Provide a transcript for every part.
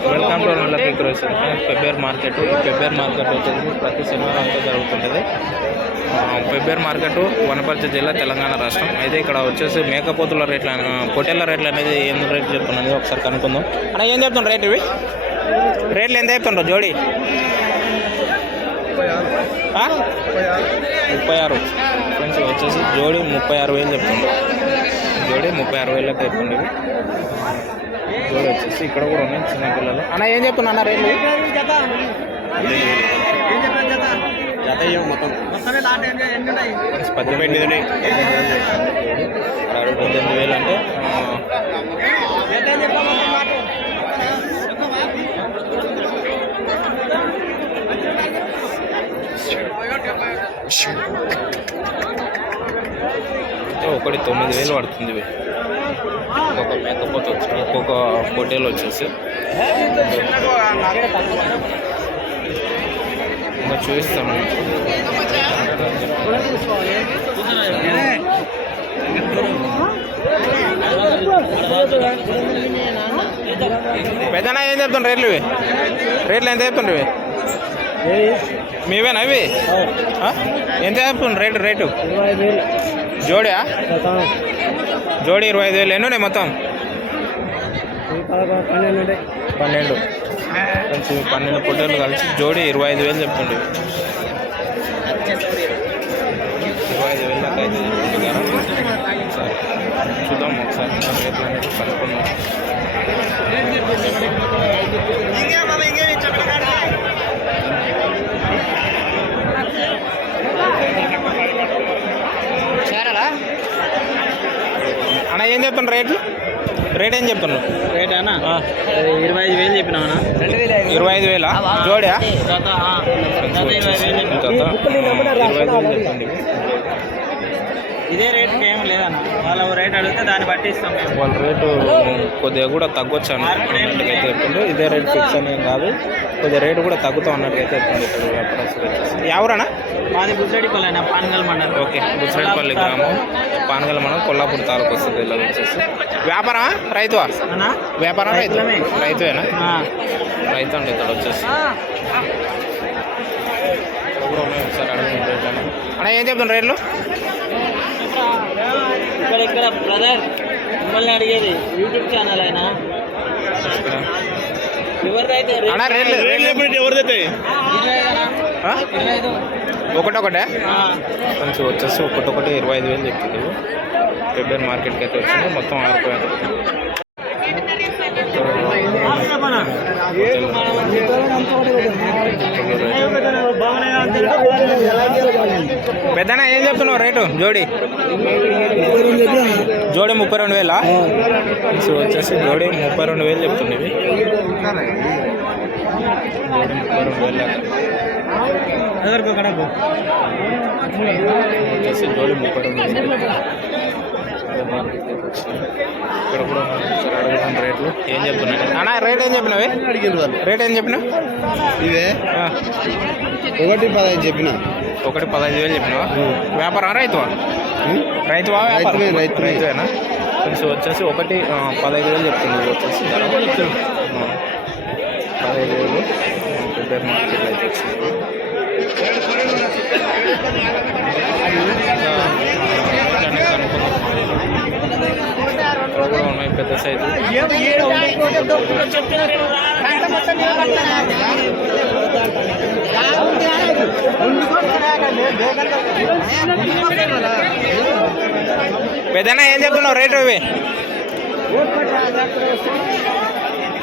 Welcome to నల్ల crores Pebbair market ఈ Pebbair market వచ్చేసి ప్రతి శనివారం అంతా జరుగుతుంటుంది. పెబ్బేర్ మార్కెట్ వనపర్తి జిల్లా తెలంగాణ రాష్ట్రం. అయితే ఇక్కడ వచ్చేసి మేకపోతుల రేట్లు పొట్టేళ్ళ రేట్లు అనేది ఏం రేట్లు చెప్తున్నది ఒకసారి కనుక్కుందాం. అన్న ఏం చెప్తున్నారు రేట్ ఇవి? రేట్లు ఎంత చెప్తుండ్రు జోడి? ముప్పై ఆరు. ఫ్రెండ్స్ వచ్చేసి జోడి ముప్పై ఆరు వేలు చెప్తుండ్రు జోడి ముప్పై ఆరు వేలకు ఇవి జోడి వచ్చేసి ఇక్కడ కూడా ఉన్నాయి చిన్న పిల్లలు. అన్న ఏం చెప్తున్నా అన్న రేట్లు? పద్దెనిమిది వేలు ఆరు పద్దెనిమిది వేలు. అంటే ఆ, అంటే ఒకటి తొమ్మిది వేలు పడుతుంది ఇవి ఒక్కొక్క మేకపోతే వచ్చి ఒక్కొక్క పొట్టేలు వచ్చేసి. ఇంకా చూపిస్తాను పెద్దనా ఏం చెప్తుండ్రు? రేట్లు ఇవి. రేట్లు ఎంత చెప్తుండ్రు ఇవి? మీవేనా ఇవి? ఎంత చెప్తుండ్రు? Rate rate. జోడియా? జోడి ఇరవై ఐదు వేలు. ఎన్ని ఉన్నాయి మొత్తం పన్నెండు కొంచెం పన్నెండు. పుట్టలు కలిసి జోడి ఇరవై ఐదు వేలు చెప్తుండే ఇరవై ఐదు వేలు దాకా అయితే ఒకసారి చూద్దాం ఒకసారి. ఇంకా రేట్లు అనేది కనుక్కుందాం అన్న ఏం చెప్తున్నారు రేట్లు? రేట్ ఏం చెప్తున్నారు రేట్ అన్న. ఇరవై ఐదు వేలు? చెప్పినా. ఇరవై ఐదు వేలు చెప్పండి. ఇదే రేట్కి ఏం లేదన్న. వాళ్ళ రేట్ అడిగితే దాన్ని బట్టి ఇస్తాం మేము. వాళ్ళ రేటు కొద్దిగా కూడా తగ్గొచ్చు అన్నట్టుగా చెప్పిండు. ఇదే రేట్ ఫిక్స్ అని ఏం కాదు. కొద్దిగా రేటు కూడా తగ్గుతాం అన్నట్టుగా అయితే ఇక్కడ వ్యాపారస్తులు వచ్చేసి. ఎవరన్నా? మాది గుజ్జడిపల్లి అన్న పానగల్ మండలం. ఓకే బుచ్చిరెడ్డిపల్లి గ్రామం పానగల మనం కొల్లాపూర్ తాలూకు వస్తుంది ఇలా వచ్చేసి. వ్యాపారమా? రైతువా? అన్న? వ్యాపారం రైతు. రైతువేనా? రైతు అండి ఇక్కడ వచ్చేసి. ఒకసారి. అన్న ఏం చెప్తున్నారు రేట్లు? ఇక్కడ ఇక్కడ బ్రదర్ మిమ్మల్ని అడిగేది యూట్యూబ్ ఛానల్ అయినా ఎవరిదైతే? ఒకటొకటే? ఆ, కొంచెం వచ్చేసి ఒకటొకటి ఇరవై ఐదు వేలు చెప్తుంది ఫిబ్రవరి మార్కెట్కి అయితే వచ్చింది మొత్తం ఆరిపోయారు పెద్దనా ఏం చెప్తున్నావు రేటు? జోడి. జోడి ముప్పై రెండు వేలా? సో వచ్చేసి జోడి ముప్పై రెండు వేలు చెప్తుంది ఇవి జోడి ముప్పై రెండు వేలు. వచ్చేసి జోడి ముప్పై రెండు వేలు అదే మార్కెట్కి అయితే వచ్చినాయి. ఇక్కడ కూడా అడుగుదాం రేట్లు ఏం చెప్తున్నాయి అన్న రేట్ ఏం చెప్పినవి? రేట్ ఏం చెప్పినావు? ఇవే? ఆ, ఒకటి పదహైదు చెప్పిన. ఒకటి పదహైదు వేలు చెప్పినావా? వ్యాపారం రైతువా? రైతువా రైతువే. రైతువేనా? కొంచెం వచ్చేసి ఒకటి పదహైదు వేలు చెప్తుంది ఇది వచ్చేసి పదహైదు వేలు. మార్కెట్లో అయితే వచ్చింది ఇంకా, ఇట్లానే కనుక్కుందాం. ఇక్కడ కూడా ఉన్నాయి పెద్ద సైజు. పెద్దనా ఏం చెప్తున్నావు? రేటు ఇవి.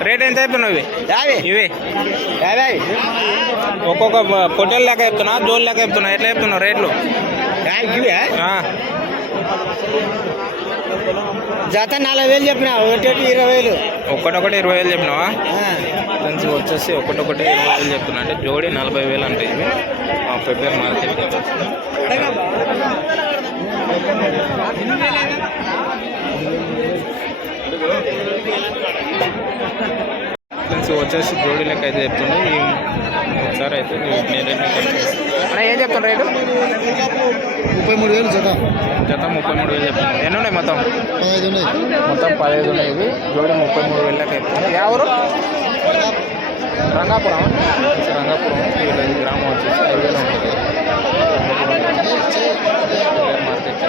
రేట్ ఎంత చెప్తున్నావు ఇవి? ఇవి. ఒక్కొక్క పొట్టెల్ లెక్క చెప్తున్నా జోల్ లెక్క చెప్తున్నా. ఎట్లా చెప్తున్నావు రేట్లు? జత నలభై వేలు చెప్పిన ఒకటి ఇరవై వేలు. ఒక్కటొకటి ఇరవై వేలు చెప్పినావా? ఫ్రెండ్స్ వచ్చేసి ఒకటొకటి ఇరవై వేలు చెప్తున్నా. అంటే జోడి నలభై వేలు అంటే ఇవి. మా ఫిబ్రవరి మార్కెట్కి అయితే ఫ్రెండ్స్ వచ్చేసి జోడి లెక్క అయితే చెప్తుంది ఒకసారి అయితే ఏం చెప్తాను రేటు? ముప్పై మూడు వేలు జత. జత ముప్పై మూడు వేలు చెప్తున్నాను ఎన్ని ఉన్నాయి మొత్తం? మొత్తం పదహైదు ఉన్నాయి ఇవి. జోడి ముప్పై మూడు వేలు లెక్క చెప్తున్నాను ఎవరు రంగాపురం. రంగాపురం. గ్రామం వచ్చేసి హైవేలో ఉంటుంది మార్కెట్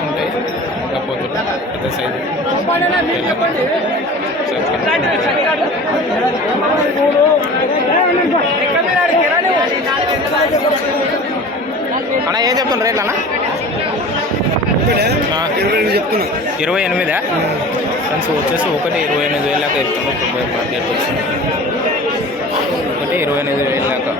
ఉంటాయి కాకపోతే పెద్ద సైజు అన్న ఏం చెప్తున్నారు రేట్లు అన్న. చెప్తున్నా. ఇరవై ఎనిమిదా? ఫ్రెండ్స్ వచ్చేసి ఒకటి ఇరవై ఎనిమిది వేల దాకా ఇస్తున్నాం మార్కెట్ వచ్చి ఒకటి ఇరవై ఎనిమిది వేల దాకా.